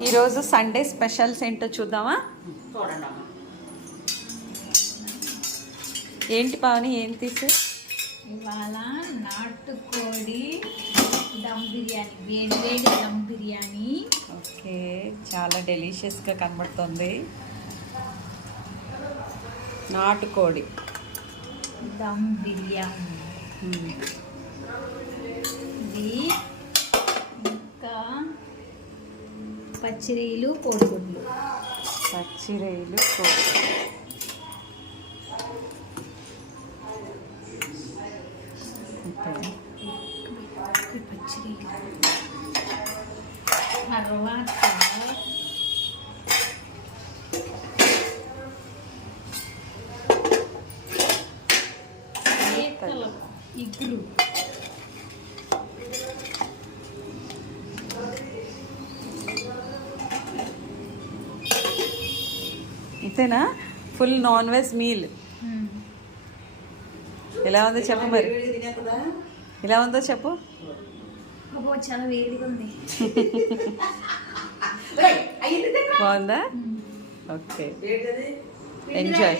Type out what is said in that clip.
ఈరోజు Sunday specials ఏంటో చూద్దామా? చూడండి. ఏంటి పావని, ఏం తీసి? ఇవాళ నాటుకోడి దమ్ బిర్యానీ, వేడి వేడి దమ్ బిర్యానీ. ఓకే, చాలా డెలిషియస్గా కనబడుతుంది. నాటుకోడి దమ్ బిర్యానీ ఇది. ఇంకా పచ్చిరీలు, కోడిగుడ్లు. పచ్చిరొయ్యలు, కోడి. పచ్చిరీలు తర్వాత ఇగురు. ఇంతేనా? Full non veg meal. ఎలా ఉందో చెప్పు మరి, ఎలా ఉందో చెప్పు. అబ్బో, చాలా వేడిగా ఉంది. బాగుందా? Okay, enjoy.